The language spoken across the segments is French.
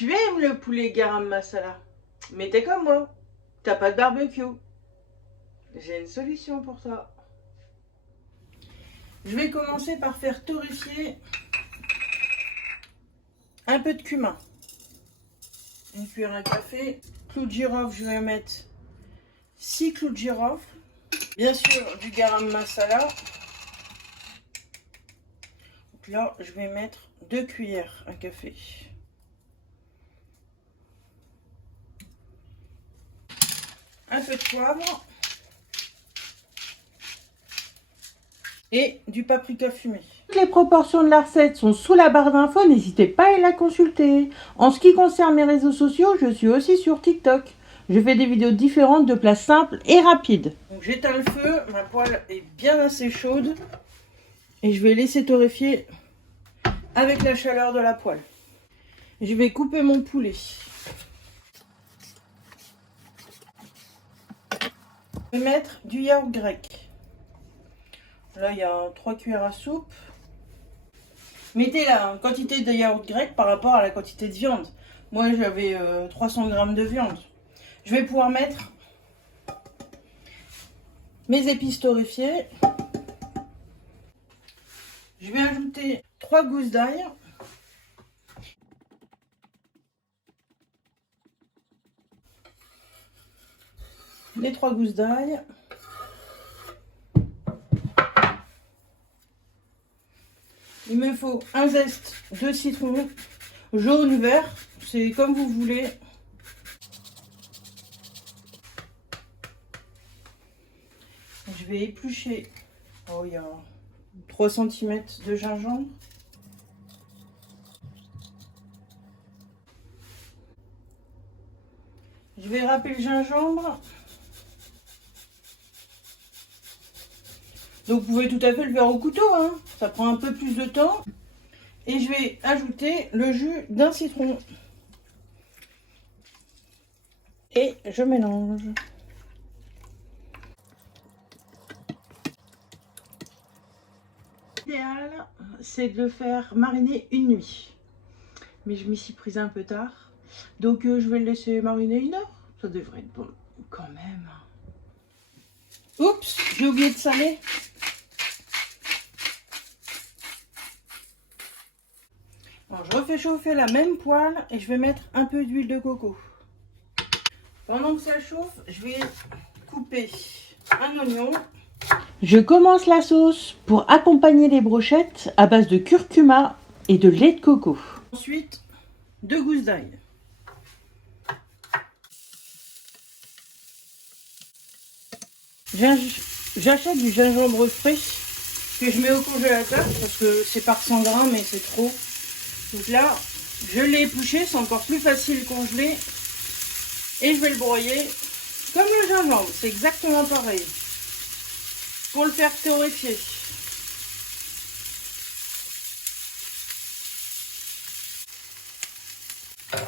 Tu aimes le poulet garam masala, mais t'es comme moi, t'as pas de barbecue. J'ai une solution pour toi. Je vais commencer par faire torréfier un peu de cumin. Une cuillère à café. Clou de girofle, je vais mettre 6 clous de girofle. Bien sûr, du garam masala. Donc là, je vais mettre 2 cuillères à café. Un peu de poivre. Et du paprika fumé. Toutes les proportions de la recette sont sous la barre d'infos, n'hésitez pas à la consulter. En ce qui concerne mes réseaux sociaux, je suis aussi sur TikTok. Je fais des vidéos différentes de plats simples et rapides. Donc j'éteins le feu, ma poêle est bien assez chaude. Et je vais laisser torréfier avec la chaleur de la poêle. Je vais couper mon poulet. Je vais mettre du yaourt grec. Là, il y a 3 cuillères à soupe. Mettez la quantité de yaourt grec par rapport à la quantité de viande. Moi, j'avais 300 g de viande. Je vais pouvoir mettre mes épices torréfiées. Je vais ajouter 3 gousses d'ail. Les 3 gousses d'ail. Il me faut un zeste de citron, jaune ou vert, c'est comme vous voulez. Je vais éplucher, oh, il y a 3 cm de gingembre. Je vais râper le gingembre. Donc vous pouvez tout à fait le faire au couteau, hein. Ça prend un peu plus de temps. Et je vais ajouter le jus d'un citron. Et je mélange. L'idéal, c'est de le faire mariner une nuit. Mais je m'y suis prise un peu tard. Donc je vais le laisser mariner 1 heure. Ça devrait être bon quand même. Oups, j'ai oublié de saler. Alors, je refais chauffer la même poêle et je vais mettre un peu d'huile de coco. Pendant que ça chauffe, je vais couper un oignon. Je commence la sauce pour accompagner les brochettes à base de curcuma et de lait de coco. Ensuite, 2 gousses d'ail. J'achète du gingembre frais que je mets au congélateur parce que c'est par 100 g mais c'est trop. Donc là, je l'ai épluché, c'est encore plus facile congelé. Et je vais le broyer comme le gingembre, c'est exactement pareil. Pour le faire torréfier.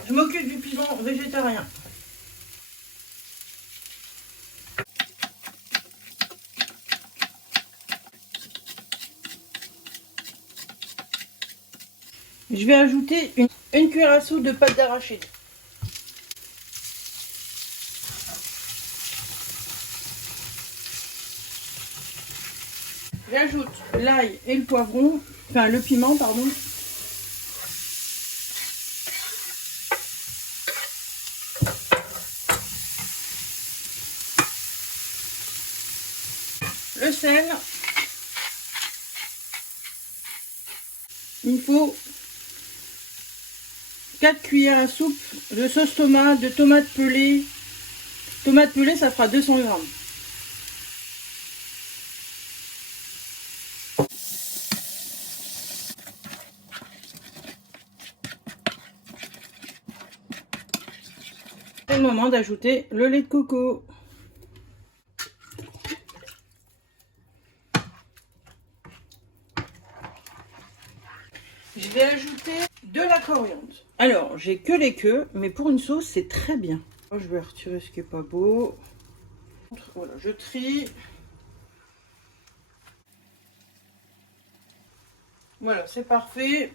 Je m'occupe du piment végétarien. Je vais ajouter une cuillère à soupe de pâte d'arachide. J'ajoute l'ail et le poivron, enfin le piment, pardon. Le sel. Il faut 4 cuillères à soupe de sauce tomate, de tomates pelées. Tomates pelées, ça fera 200 g. C'est le moment d'ajouter le lait de coco. Je vais ajouter de la coriandre. Alors, j'ai que les queues, mais pour une sauce, c'est très bien. Je vais retirer ce qui n'est pas beau. Voilà, je trie. Voilà, c'est parfait.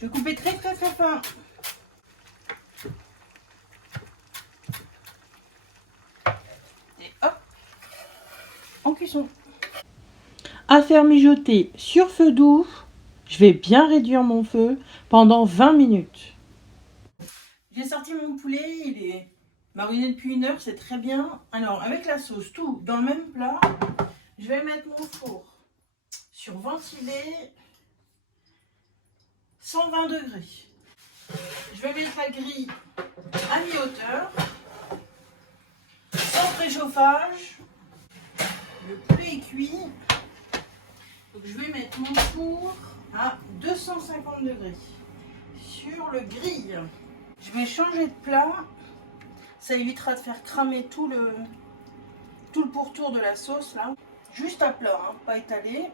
Je vais couper très très très fin. Et hop, en cuisson. À faire mijoter sur feu doux, je vais bien réduire mon feu pendant 20 minutes. J'ai sorti mon poulet, il est mariné depuis 1 heure, c'est très bien. Alors avec la sauce, tout dans le même plat, je vais mettre mon four sur ventilé 120 degrés. Je vais mettre la grille à mi-hauteur, sans préchauffage. Le poulet est cuit. Donc je vais mettre mon four à 250 degrés sur le grill. Je vais changer de plat. Ça évitera de faire cramer tout le pourtour de la sauce là. Juste à plat, hein, pas étalé.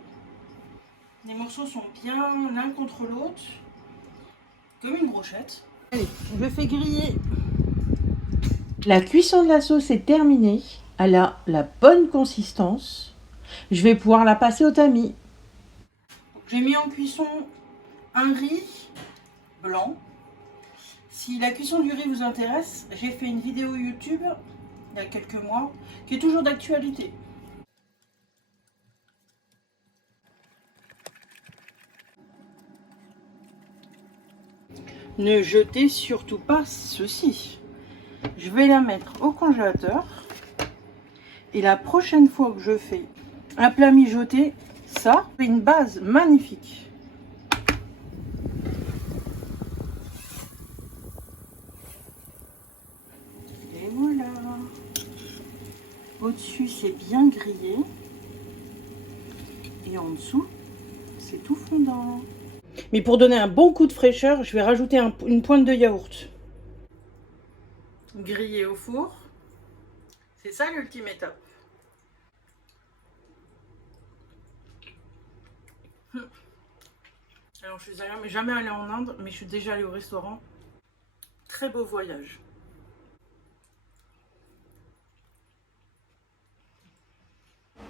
Les morceaux sont bien l'un contre l'autre, comme une brochette. Allez, je fais griller. La cuisson de la sauce est terminée. Elle a la bonne consistance. Je vais pouvoir la passer au tamis. J'ai mis en cuisson un riz blanc. Si la cuisson du riz vous intéresse, j'ai fait une vidéo YouTube il y a quelques mois qui est toujours d'actualité. Ne jetez surtout pas ceci. Je vais la mettre au congélateur. Et la prochaine fois que je fais un plat mijoté, ça fait une base magnifique. Et voilà. Au-dessus, c'est bien grillé. Et en dessous, c'est tout fondant. Mais pour donner un bon coup de fraîcheur, je vais rajouter une pointe de yaourt. Grillé au four. C'est ça l'ultime étape. Alors je suis jamais allée en Inde, mais je suis déjà allée au restaurant. Très beau voyage.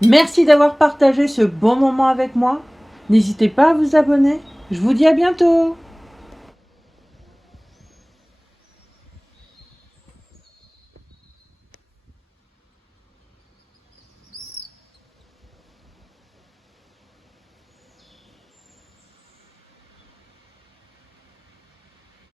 Merci d'avoir partagé ce bon moment avec moi. N'hésitez pas à vous abonner. Je vous dis à bientôt.